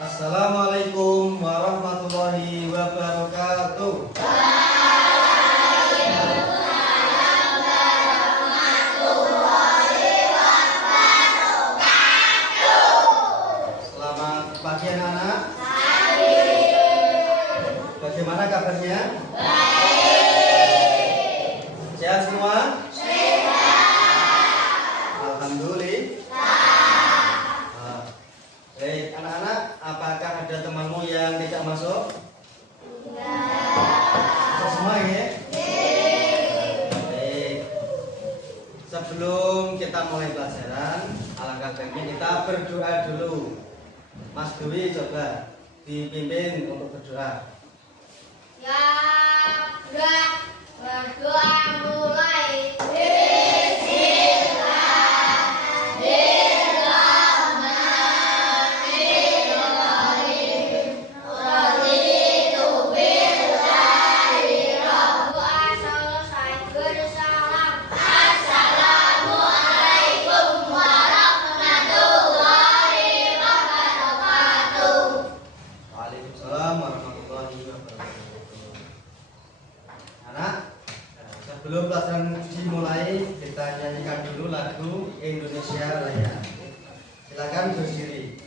Assalamualaikum warahmatullahi wabarakatuh. Selamat pagi anak-anak. Bagaimana kabarnya? Sehat semua? Alhamdulillah. Baik, anak-anak, apakah ada temanmu yang tidak masuk? Masuk semua ya? Baik. Sebelum kita mulai pelajaran, alangkah baiknya kita berdoa dulu. Mas Dwi coba dipimpin untuk berdoa. Ya, berdoa mulai. Sebelum pelajaran dimulai, kita nyanyikan dulu lagu Indonesia Raya. Silakan berdiri.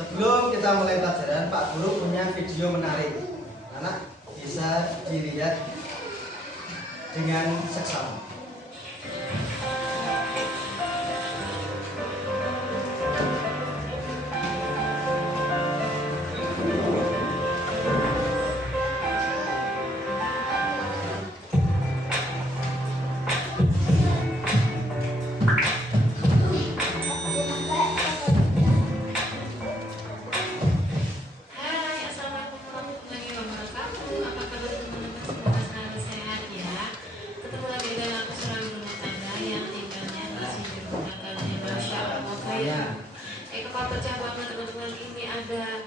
Sebelum kita mulai pelajaran, Pak Guru punya video menarik. Anak bisa dilihat dengan seksama. Pecah banget teman-teman, ini ada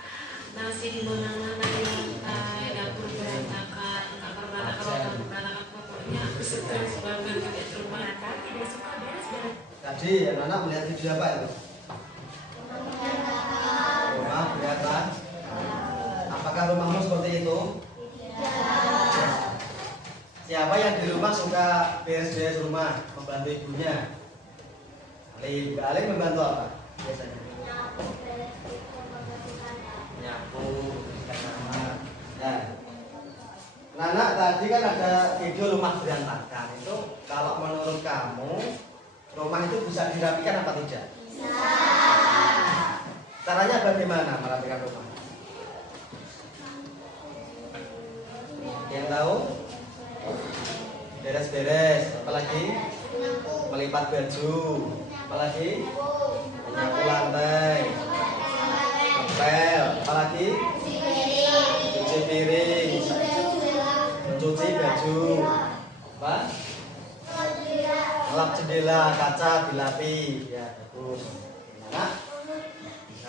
nasi di mana-mana di lantai, dapur berantakan, kamar berantakan, pokoknya aku stres banget di rumah. Tapi dia suka beres-beres. Tadi anak-anak melihat video apa itu? Rumah berantakan. Apakah rumahmu seperti itu? Tidak. Siapa yang di rumah suka beres-beres rumah, membantu ibunya? Ali membantu apa biasanya? Nyapu, bersihkan kamar. Nah, anak tadi kan ada video rumah berantakan. Itu kalau menurut kamu rumah itu bisa dirapikan apa tidak? Bisa. Caranya bagaimana merapikan rumah? Yang tahu? Beres-beres, apalagi? Melipat baju, apalagi? Menyapu lantai, ngepel, apalagi? Cuci piring, mencuci baju, apa? Ngelap jendela, kaca dilapi, ya bagus. Nah,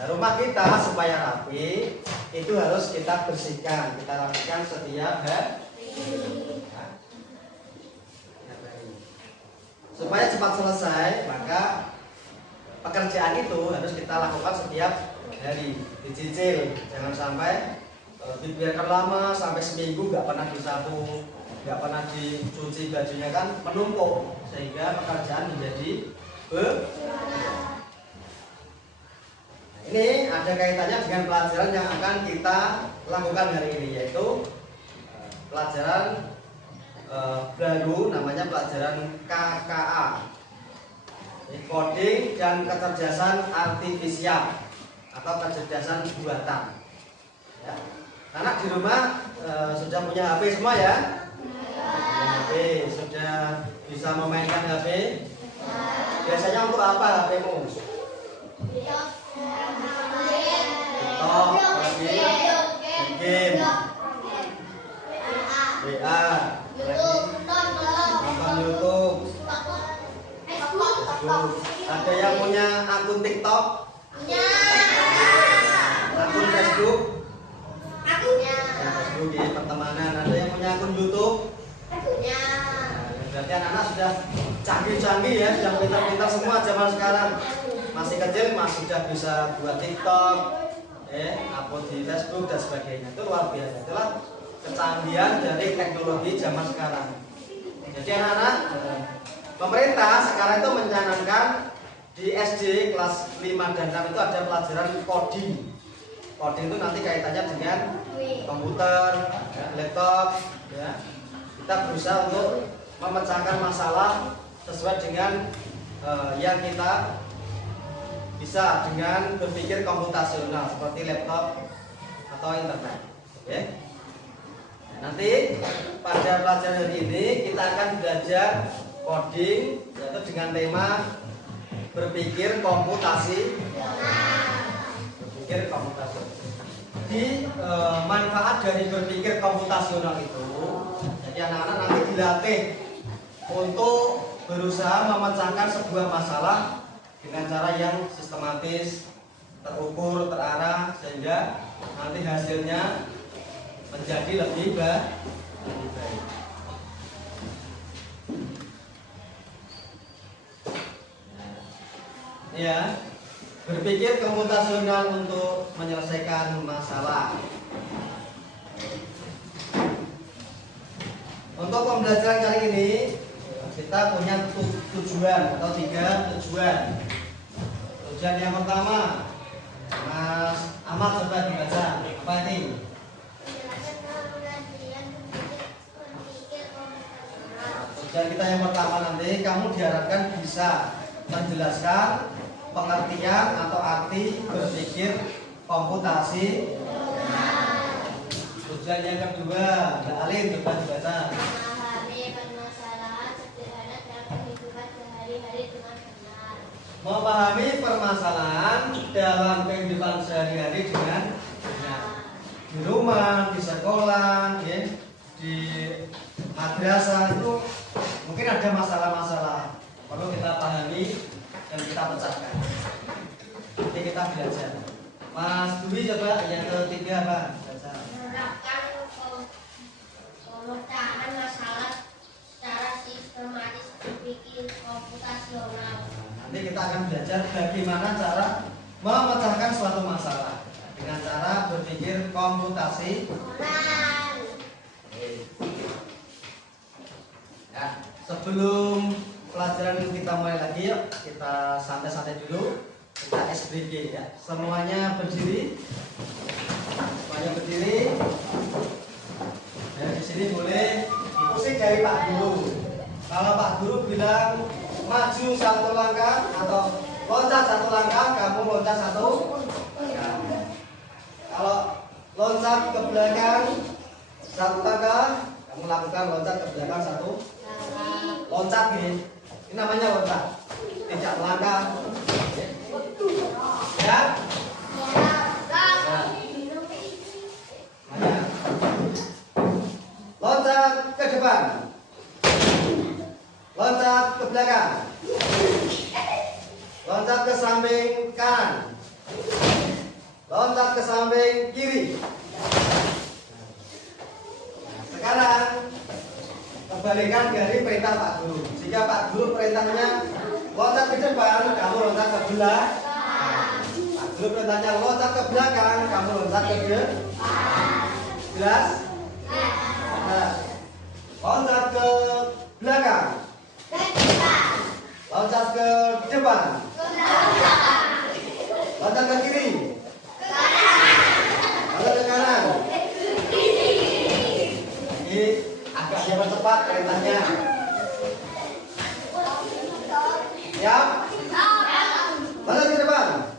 rumah kita supaya rapi itu harus kita bersihkan, kita rapikan setiap hari. Supaya cepat selesai, maka pekerjaan itu harus kita lakukan setiap hari, dicicil, jangan sampai dibiarkan lama sampai seminggu nggak pernah disapu, nggak pernah dicuci bajunya, kan menumpuk sehingga pekerjaan menjadi berat. Ini ada kaitannya dengan pelajaran yang akan kita lakukan hari ini, yaitu pelajaran baru namanya pelajaran KKA, coding dan kecerdasan artifisial atau kecerdasan buatan. Ya. Anak di rumah sudah punya HP semua ya? HP, sudah bisa memainkan HP? Biasanya untuk apa HP-mu? TikTok, game, WA, nonton YouTube. Ada yang punya akun TikTok? Akun Facebook? Facebook ya, pertemanan. Ada yang punya akun YouTube? Berarti anak-anak sudah canggih-canggih ya, sudah pintar-pintar semua zaman sekarang. Masih kecil masih sudah bisa buat TikTok, upload di Facebook dan sebagainya. Itu luar biasa. Itulah kecanggihan dari teknologi zaman sekarang. Jadi anak-anak, pemerintah sekarang itu mencanangkan di SD kelas 5 dan 6 itu ada pelajaran coding. Coding itu nanti kaitannya dengan komputer, laptop, ya. Kita berusaha untuk memecahkan masalah sesuai dengan yang kita bisa dengan berpikir komputasional seperti laptop atau internet. Oke. Nanti pada pelajaran hari ini kita akan belajar coding yaitu dengan tema berpikir komputasi. Berpikir komputasional. Di manfaat dari berpikir komputasional itu, jadi anak-anak nanti dilatih untuk berusaha memecahkan sebuah masalah dengan cara yang sistematis, terukur, terarah, sehingga nanti hasilnya menjadi lebih baik. Ya, berpikir komputasional untuk menyelesaikan masalah. Untuk pembelajaran kali ini kita punya tujuan atau 3 tujuan. Tujuan yang pertama, Mas Ahmad coba dibaca. Apa ini? Tujuan kita yang pertama nanti kamu diharapkan bisa menjelaskan pengertian atau arti berpikir komputasi. Tujuan yang kedua, Mbak Alin coba dibaca. Memahami permasalahan dalam kehidupan sehari-hari dengan benar. Di rumah, di sekolah, ya, di madrasah itu mungkin ada masalah-masalah perlu kita pahami dan kita pecahkan. Nanti kita belajar. Mas Dwi coba yang ketiga apa? Menerapkan pemecahan masalah secara sistematis berpikir komputasional. Nanti kita akan belajar bagaimana cara memecahkan suatu masalah dengan cara berpikir komputasi. Ya, sebelum pelajaran kita mulai lagi, yuk kita santai-santai dulu. Kita SBG ya. Semuanya berdiri. Semuanya berdiri. Dan di sini boleh ikuti dari Pak Guru. Kalau Pak Guru bilang maju 1 langkah atau loncat 1 langkah, kamu loncat 1 langkah. Kalau loncat ke belakang 1 langkah, kamu lakukan loncat ke belakang 1 loncat gini. Ini namanya loncat. Tidak melangkah. Ya. Loncat ke depan. Loncat ke belakang. Loncat ke samping kanan. Loncat ke samping kiri. Sekarang kebalikan dari perintah Pak Guru. Jika Pak Guru perintahnya loncat ke depan, kamu loncat ke belakang. Pak Guru perintahnya loncat ke belakang, kamu loncat ke depan. Jelas? Nah, loncat ke belakang. Loncat ke depan. Loncat ke kiri. Loncat ke kanan. Ini agak hebat cepat perintahnya. Ya, lanjut ke depan.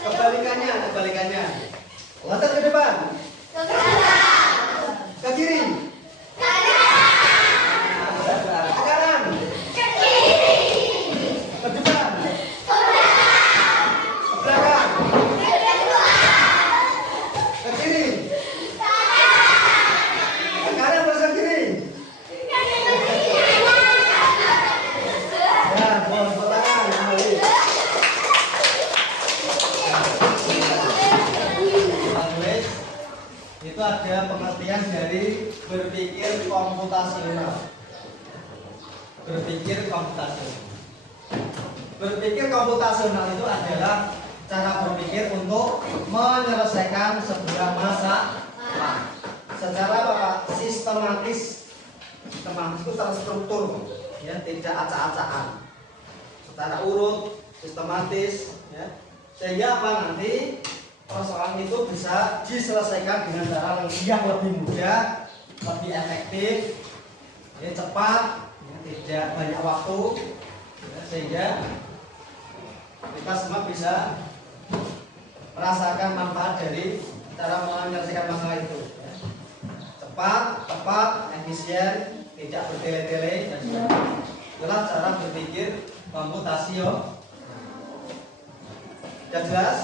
Kebalikannya. Loncat ke depan. Ke kiri. Ke kanan. Ke depan. Ke belakang. Ke kiri. Ke kanan terus ke kiri. Ya, buat tangan kembali. Bagus. Itu ada pengertian dari berpikir komputasional. Berpikir komputasional. Berpikir komputasional itu adalah cara berpikir untuk menyelesaikan sebuah masalah secara apa? Sistematis. Sistematis itu terstruktur, ya, tidak acak-acakan. Secara urut, sistematis, ya. Sehingga apa nanti persoalan itu bisa diselesaikan dengan cara yang lebih mudah, lebih efektif, ya, cepat, ya, tidak banyak waktu, ya, sehingga kita semua bisa merasakan manfaat dari cara menyelesaikan masalah itu, ya. Cepat, tepat, efisien, tidak bertele-tele, dan sebagainya. Itulah cara berpikir komputasional. Sudah jelas?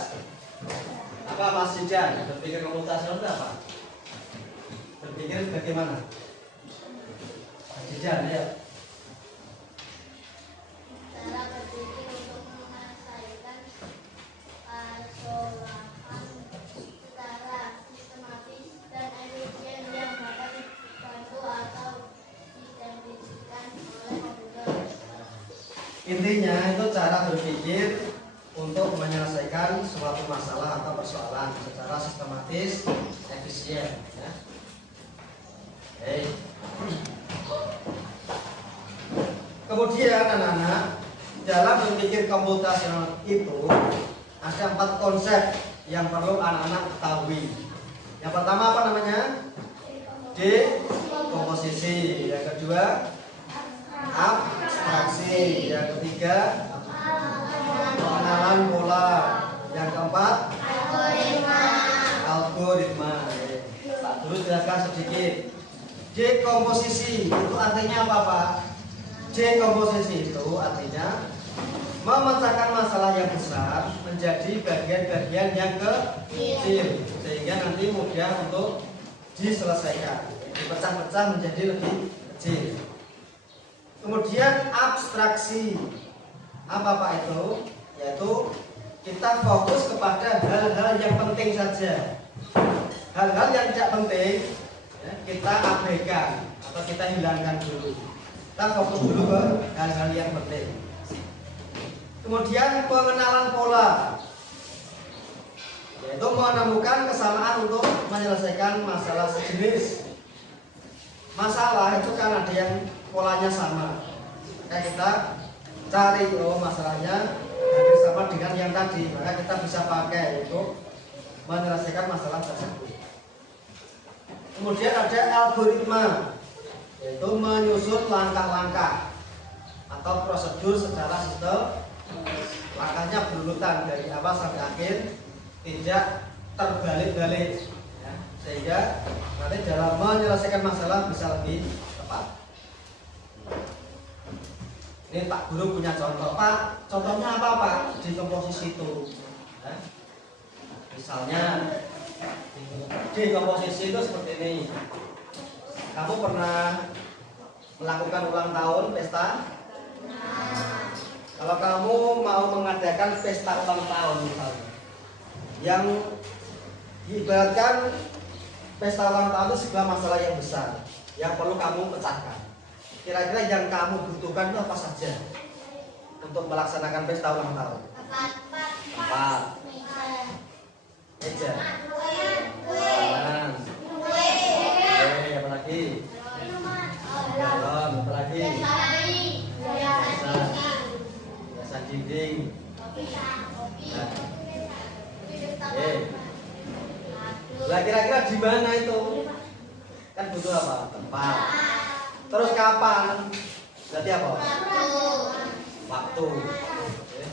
Apa Mas Jidan? Berpikir komputasional itu apa? Berpikir bagaimana? Mas Jidan, ya. Cara berpikir untuk menyelesaikan persoalan secara sistematis dan efisien yang dapat dibantu atau didefinisikan oleh komputer. Intinya itu cara berpikir untuk menyelesaikan suatu masalah atau persoalan secara sistematis, efisien, ya. Kemudian anak-anak, dalam berpikir komputasional itu ada 4 konsep yang perlu anak-anak ketahui. Yang pertama apa namanya? Dekomposisi. Yang kedua, abstraksi. Yang ketiga, pengenalan pola. Yang keempat, algoritma. Pak Guru jelaskan sedikit. Dekomposisi itu artinya apa, Pak? Dekomposisi itu artinya memecahkan masalah yang besar menjadi bagian-bagian yang kecil sehingga nanti mudah untuk diselesaikan. Dipecah-pecah menjadi lebih kecil. Kemudian abstraksi. Apa Pak itu? Yaitu kita fokus kepada hal-hal yang penting saja. Hal-hal yang tidak penting, ya, kita abaikan atau kita hilangkan dulu. Kita fokus dulu ke hal-hal yang penting. Kemudian pengenalan pola, yaitu menemukan kesamaan untuk menyelesaikan masalah sejenis. Masalah itu kan ada yang polanya sama. Maka kita cari masalahnya hampir sama dengan yang tadi, maka kita bisa pakai untuk menyelesaikan masalah tersebut. Kemudian ada algoritma, yaitu menyusun langkah-langkah atau prosedur secara sistem. Langkahnya berurutan dari awal sampai akhir, tidak terbalik-balik, ya, sehingga nanti dalam menyelesaikan masalah bisa lebih tepat. Ini Pak Guru punya contoh. Pak, contohnya apa Pak di komposisi itu? Ya. Misalnya di komposisi itu seperti ini. Kamu pernah melakukan ulang tahun pesta? Kalau kamu mau mengadakan pesta ulang tahun misalnya, yang diibaratkan pesta ulang tahun itu sebuah masalah yang besar yang perlu kamu pecahkan. Kira-kira yang kamu butuhkan itu apa saja untuk melaksanakan pesta ulang tahun? 4. Meja. Makanan. Apa lagi? Galon. Apa lagi? Hiasan dinding. mana itu? Kan butuh apa? Tempat. Terus kapan? Berarti apa? Waktu. Oke.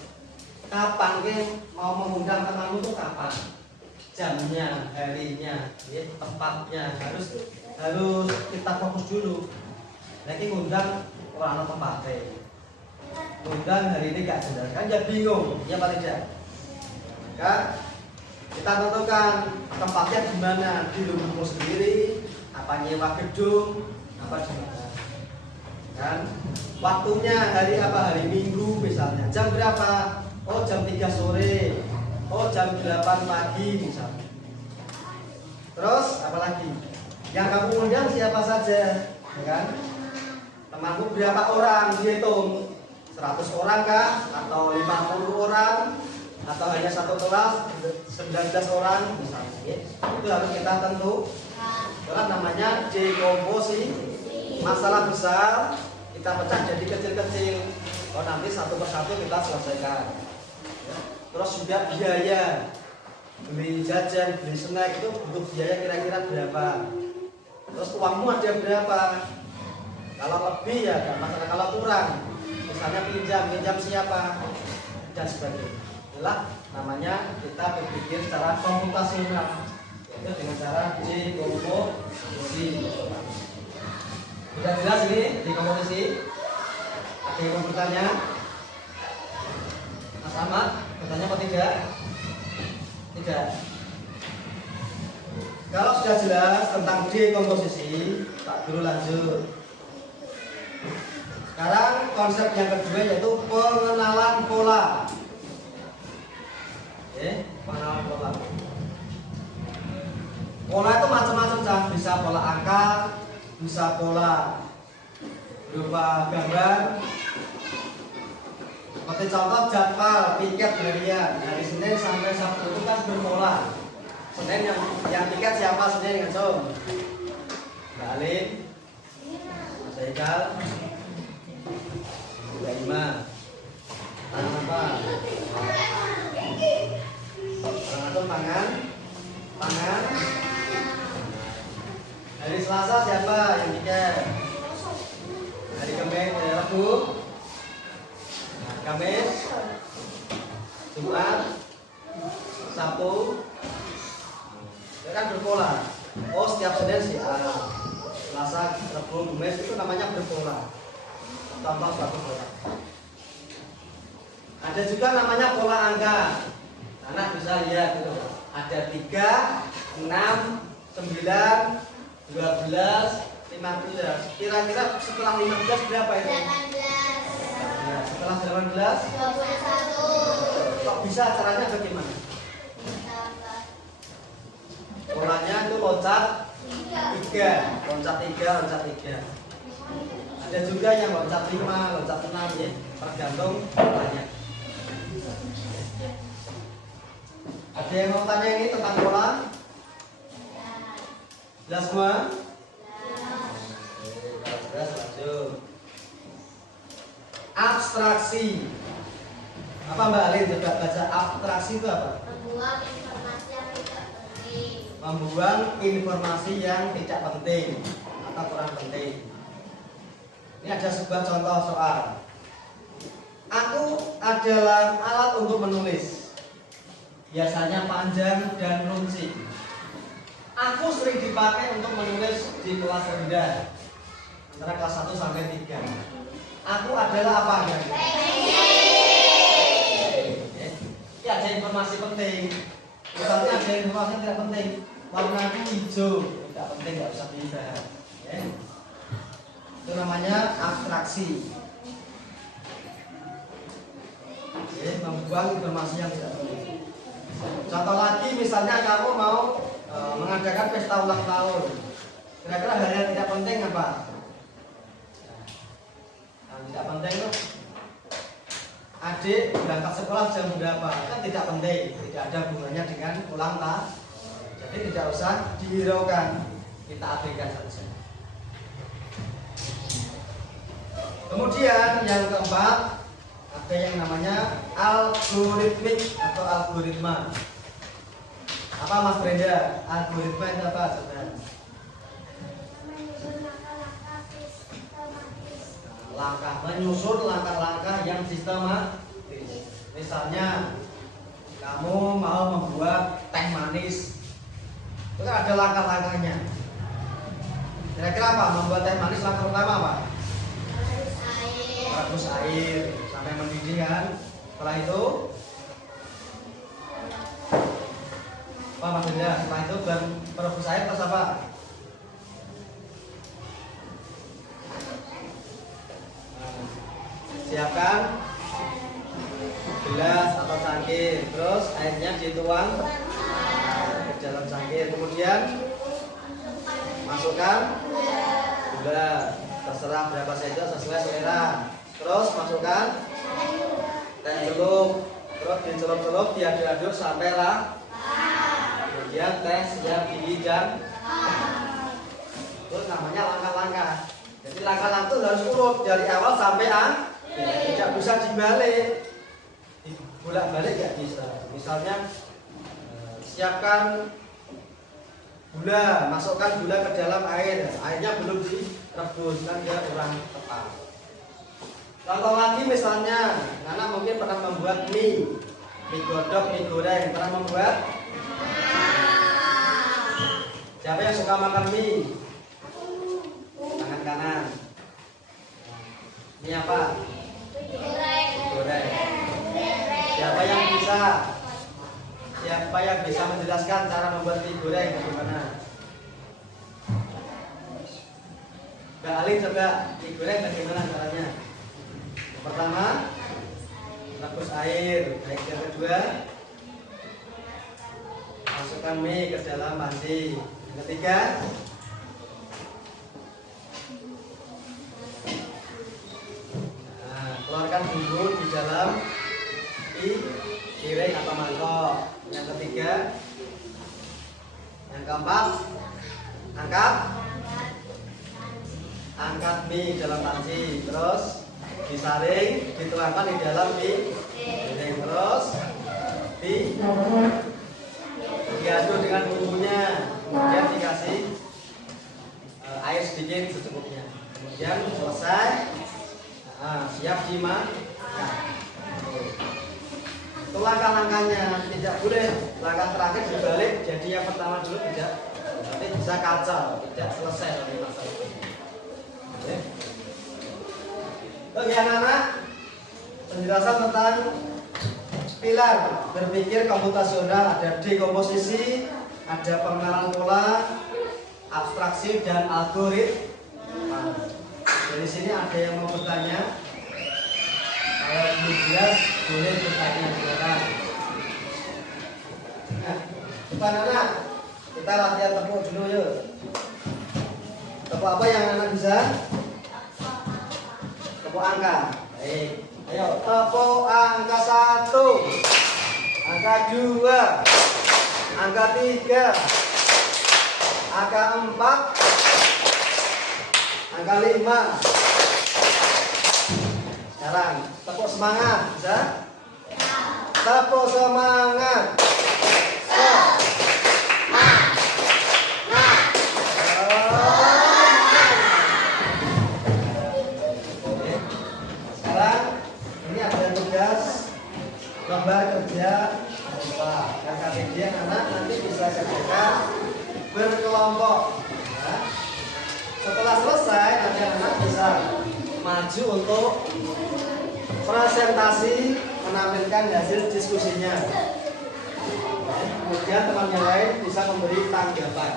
Kapan ke mau mengundang temanmu tuh kapan? Jamnya, harinya, ya, tempatnya harus kita fokus dulu. Nanti ngundang orang tempatnya. Ngundang hari ini gak jelas kan ya bingung, ya Pak tidak? Maka kita tentukan tempatnya di mana, di rumahmu sendiri, apa nyewa gedung, apa di mana. Kan waktunya hari apa, hari Minggu misalnya, jam berapa? Oh jam 3 sore, oh jam 8 pagi misalnya. Terus apa lagi? Yang kamu undang siapa saja, ya kan? Temanmu berapa orang, dihitung 100 orang kah? Atau 50 orang? Atau hanya satu kelas 19 orang misalnya, ya? Itu harus kita tentu. Itulah namanya dekomposisi. Masalah besar kita pecah jadi kecil-kecil. Oh nanti satu persatu kita selesaikan. Ya. Terus juga biaya beli jajan, beli snack itu butuh biaya kira-kira berapa? Terus uangmu ada berapa? Kalau lebih ya gak masalah, kalau kurang misalnya pinjam siapa dan sebagainya. Itulah namanya kita berpikir secara komputasional, yaitu dengan cara dekomposisi. Sudah jelas ini dekomposisi? Ada yang mau bertanya? Mas Ahmad, bertanya apa tidak? Tidak. Kalau sudah jelas tentang dekomposisi, tak dulu lanjut. Sekarang konsep yang kedua yaitu pengenalan pola. Oke, pengenalan pola. Pola itu macam-macam, bisa pola angka, bisa pola berupa gambar. Seperti contoh jadwal piket harian dari Senin sampai Sabtu itu kan berpola. Senin yang piket siapa? Senin ngacung. Mbak Alin, Mas Haikal, Mbak Ima. Tangan apa? Tangan tangan. Hari Selasa siapa yang piket? Hari Kamis, Rabu, Kamis, Jumat, Sabtu. Itu kan berpola. Oh setiap Senin sih Selasa, Rabu, Kamis itu namanya berpola. Contoh suatu pola. Ada juga namanya pola angka. Anak bisa lihat itu. Ada 3, 6, 9, 12, 15. Kira-kira setelah 15 berapa itu? 18. Ya, setelah 18 21. kok bisa, caranya bagaimana? Polanya itu loncat 3, loncat 3. Ada juga yang loncat 5, loncat 6 ya, tergantung polanya. Ada yang mau tanya ini tentang pola? Jelas semua? Jelas, lanjut. Abstraksi. Apa Mbak Alin? Coba baca abstraksi itu apa? Membuang informasi yang tidak penting. Membuang informasi yang tidak penting atau kurang penting. Ini ada sebuah contoh soal. Aku adalah alat untuk menulis. Biasanya panjang dan runcing. Aku sering dipakai untuk menulis di kelas rendah, antara kelas 1 sampai 3. Aku adalah apa? Ya ada informasi penting. Misalnya ada informasi yang tidak penting. Warna hijau tidak penting, nggak usah dibahas. Ya. Itu namanya abstraksi. Membuang informasi yang tidak penting. Contoh lagi, misalnya kamu mau mengadakan pesta ulang tahun. Kira-kira hal yang tidak penting apa? Yang tidak penting itu adik berangkat sekolah jam berapa? Kan tidak penting, tidak ada hubungannya dengan ulang tahun. Jadi tidak usah dihiraukan, kita abaikan saja. Kemudian yang keempat, ada yang namanya algoritmik atau algoritma. Apa Mas Brenda? Algoritma itu apa? Coba. Langkah menyusun langkah-langkah yang sistematis. Misalnya kamu mau membuat teh manis, itu kan ada langkah-langkahnya. Kira-kira apa? Membuat teh manis langkah pertama apa? Rebus air sampai mendidih kan. Setelah itu apa Mas Brenda? Setelah itu merebus air terus apa? Siapkan gelas atau cangkir, terus airnya dituang ke dalam cangkir, kemudian masukkan gula, terserah berapa saja sesuai selera, terus masukkan teh celup, terus dicelup-celup, diaduk-aduk sampai rata, kemudian teh siap dihidang. Itu namanya langkah-langkah. Jadi langkah-langkah itu harus urut dari awal sampai akhir. Tidak bisa dibalik, bolak-balik nggak bisa. Misalnya siapkan gula, masukkan gula ke dalam air, airnya belum direbus kan dia kurang tepat. Contoh lagi misalnya, Nana mungkin pernah membuat mie godok, mie goreng, pernah membuat? Siapa yang suka makan mie? Tangan kanan. Ini apa? Goreng. Siapa yang bisa menjelaskan cara membuat mie goreng bagaimana? Mbak Ali coba mie goreng bagaimana caranya? Yang pertama, rebus air. Yang kedua, masukkan mie ke dalam panci. Yang ketiga, keluarkan bumbu di dalam piring atau mangkok. Yang ketiga, yang keempat, angkat mie dalam panci, terus disaring, dituangkan di dalam piring, terus diaduk dengan bumbunya, kemudian dikasih air sedikit secukupnya, kemudian selesai. Siap dimakan. Itu langkah-langkahnya, tidak boleh langkah terakhir dibalik. Jadi yang pertama dulu tidak, nanti bisa kacau, tidak selesai dari masalah. Oke anak-anak, penjelasan tentang pilar berpikir komputasional, ada dekomposisi, ada pengenalan pola, abstraksi dan algoritma. Dari sini ada yang mau bertanya? Kalau belum jelas boleh bertanya silakan. Depan anak, kita latihan tepuk dulu yuk. Tepuk apa yang anak bisa? Tepuk angka. Baik. Ayo tepuk angka 1, angka 2, angka 3, angka 4, angka 5. Sekarang tepuk semangat, bisa? Tepuk semangat. Sekarang ini ada tugas gambar kerja apa? KKBD anak nanti bisa kerjakan berkelompok. Ya. Setelah selesai, nanti anak bisa maju untuk presentasi menampilkan hasil diskusinya. Kemudian teman yang lain bisa memberi tanggapan.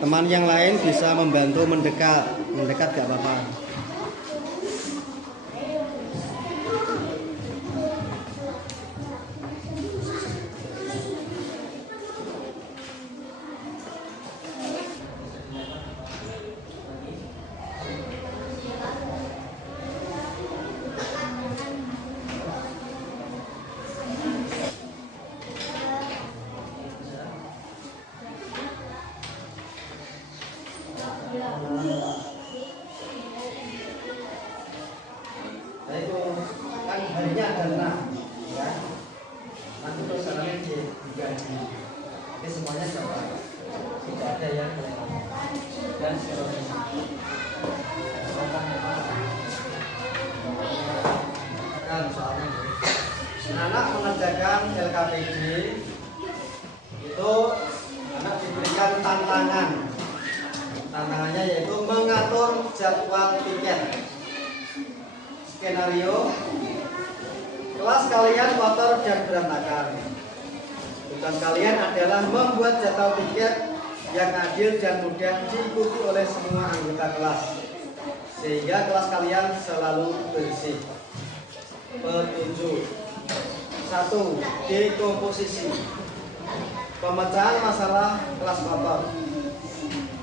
Teman yang lain bisa membantu mendekat gak apa-apa. anak mengerjakan LKPD itu anak diberikan tantangannya yaitu mengatur jadwal tiket. Skenario, kelas kalian kotor dan berantakan. Tugas kalian adalah membuat jadwal tiket yang adil dan mudah diikuti oleh semua anggota kelas, sehingga kelas kalian selalu bersih. Petunjuk 1. Dekomposisi. Pemecahan masalah kelas kotor.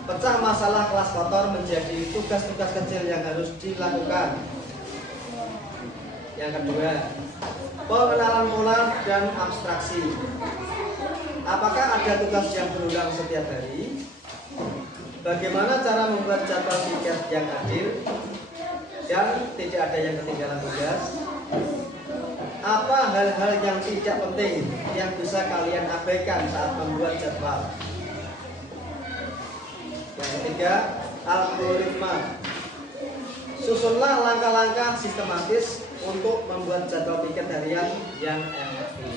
Pecah masalah kelas kotor menjadi tugas-tugas kecil yang harus dilakukan. Yang kedua, pengenalan pola dan abstraksi. Apakah ada tugas yang berulang setiap hari? Bagaimana cara membuat jadwal tiket yang adil dan tidak ada yang ketinggalan tugas? Apa hal-hal yang tidak penting yang bisa kalian abaikan saat membuat jadwal? Yang ketiga, algoritma. Susunlah langkah-langkah sistematis untuk membuat jadwal tiket harian yang efektif.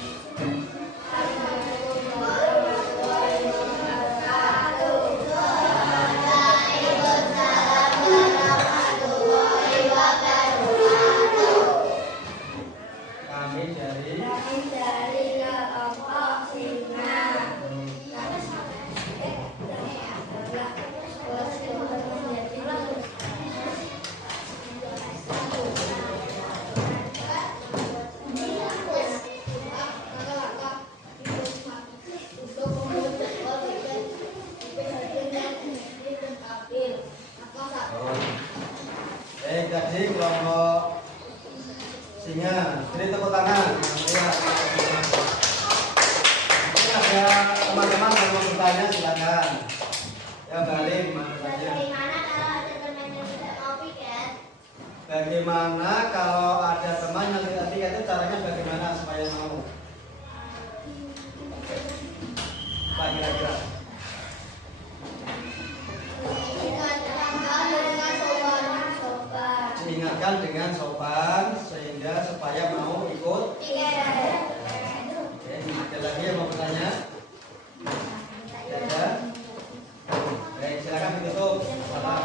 Jadi kelompok singa, beri tepuk tangan. Mungkin ada teman-teman yang mau bertanya, silakan. Ya balik mana saja. Bagaimana kalau ada teman yang tidak tiket itu caranya bagaimana supaya mau? Apa kira-kira? Diingatkan dengan sopan sehingga supaya mau ikut. Oke, ada lagi yang mau bertanya? Ada? Baik, silakan ditutup. Salam.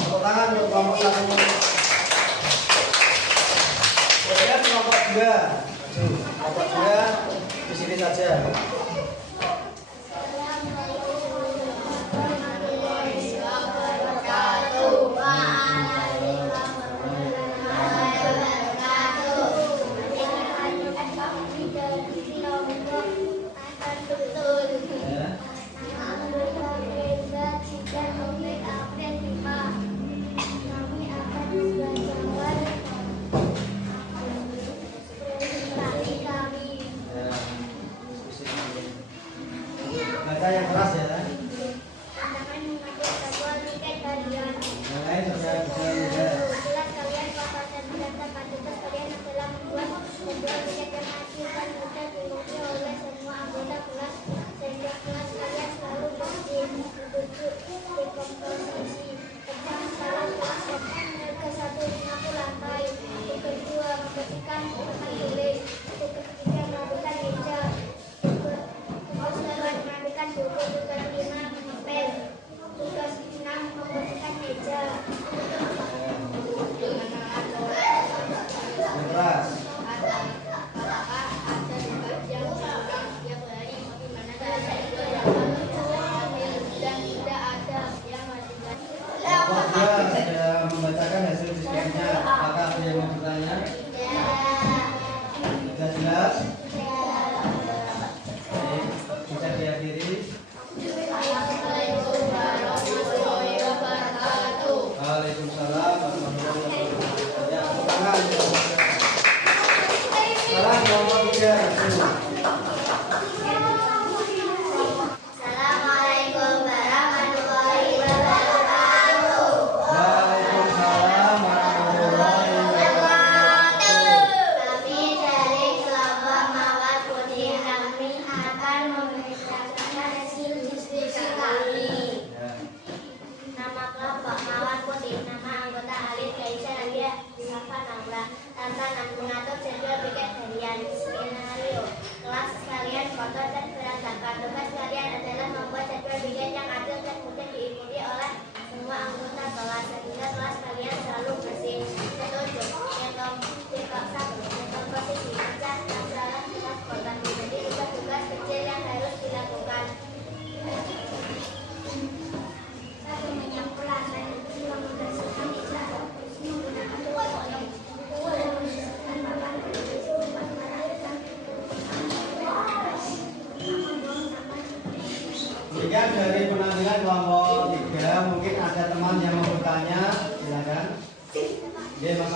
Tepuk tangan untuk kelompok 1. Kemudian kelompok 2. Kelompok 2 di sini saja.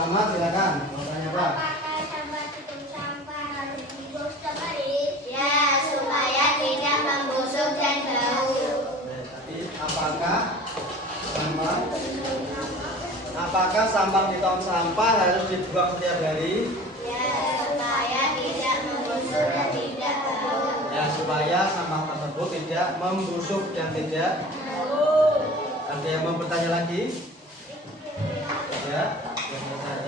Selamat, silakan. Mau tanya apa? Apakah sampah tutup sampah harus dibuang setiap hari? Ya, supaya tidak membusuk dan bau. Apakah sampah di tong sampah harus dibuang setiap hari? Ya, supaya tidak membusuk dan tidak bau. Ya, supaya sampah tersebut tidak membusuk dan tidak Bau. ada yang mau bertanya lagi? Ya,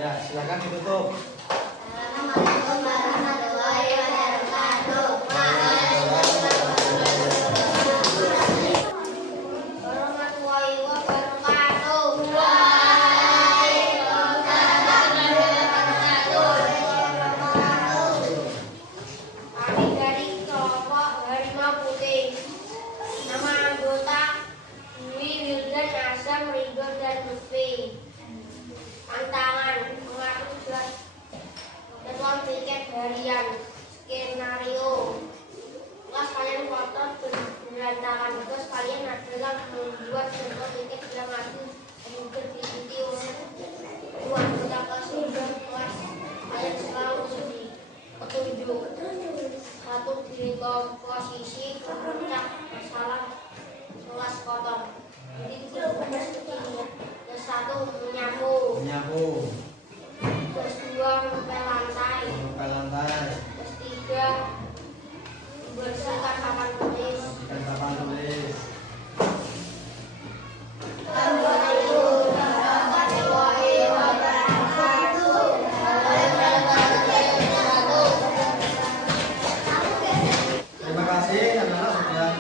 ya, silakan ditutup. Assalamualaikum warahmatullahi wabarakatuh. Warahmatullahi wabarakatuh. Kami dari kelompok Harimau Putih. Nama anggota Dwi, Wildan, Asam, Ridho, dan Lutfi. Tantangan mengatur jadwal piket harian. Skenario kelas kalian kotor berantakan. Tugas kalian adalah membuat jadwal piket yang adil dan mudah diikuti oleh dua anggota kelas dan kelas. Kalian selalu sedih petunjuk. Satu, diri komposisi pencak masalah kelas kotor. Jadi terus satu, menyapu. Menyapu, Terus dua, ngepel lantai. ngepel lantai, Terus tiga, membersihkan papan tulis. dan papan tulis. Assalamualaikum warahmatullahi wabarakatuh. Terima kasih anak-anak sudah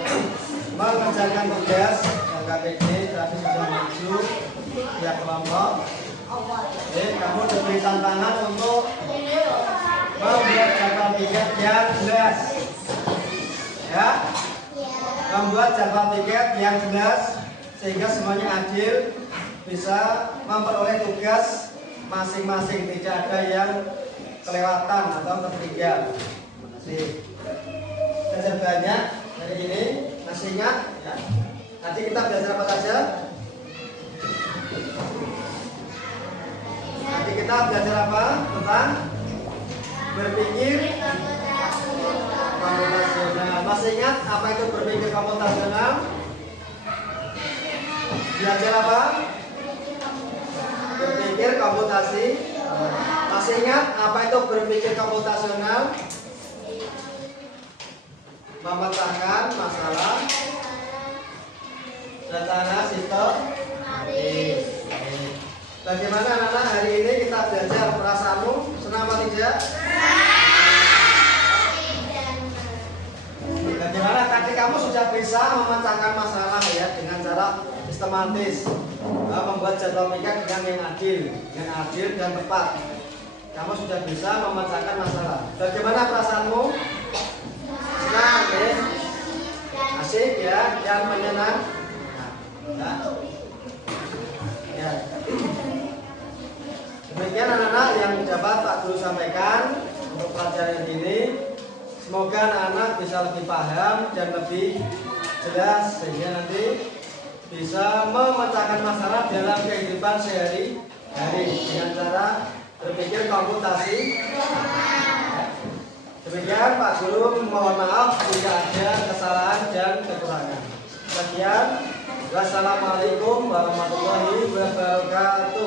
mengerjakan tugas yang KPD tadi sudah maju tiap kelompok. Oke, kamu diberi tantangan untuk membuat jadwal tiket yang jelas. Ya, membuat jadwal tiket yang jelas sehingga semuanya adil, bisa memperoleh tugas masing-masing, tidak ada yang kelewatan atau tertinggal. Terima kasih. Belajar banyak dari ini, masih ingat? Ya. Nanti kita belajar apa saja? Nanti kita belajar apa? Tentang berpikir komputasional. Masih ingat apa itu berpikir komputasional? Belajar apa? Berpikir komputasi. Masih ingat apa itu berpikir komputasional? Memecahkan masalah secara sistematis. Bagaimana anak-anak hari ini kita belajar? Perasaanmu senang apa tidak? Bagaimana tadi kamu sudah bisa memecahkan masalah ya dengan cara sistematis, membuat jadwal piket yang adil dan tepat. Kamu sudah bisa memecahkan masalah. Bagaimana perasaanmu? Senang ya? Asik ya? Dan menyenangkan. Ya. Demikian anak-anak yang dapat Pak Guru sampaikan untuk pelajaran ini. Semoga anak-anak bisa lebih paham dan lebih jelas sehingga nanti bisa memecahkan masalah dalam kehidupan sehari-hari dengan cara berpikir komputasi. Demikian Pak Guru mohon maaf jika ada kesalahan dan kekurangan. Sekian. Wassalamualaikum warahmatullahi wabarakatuh.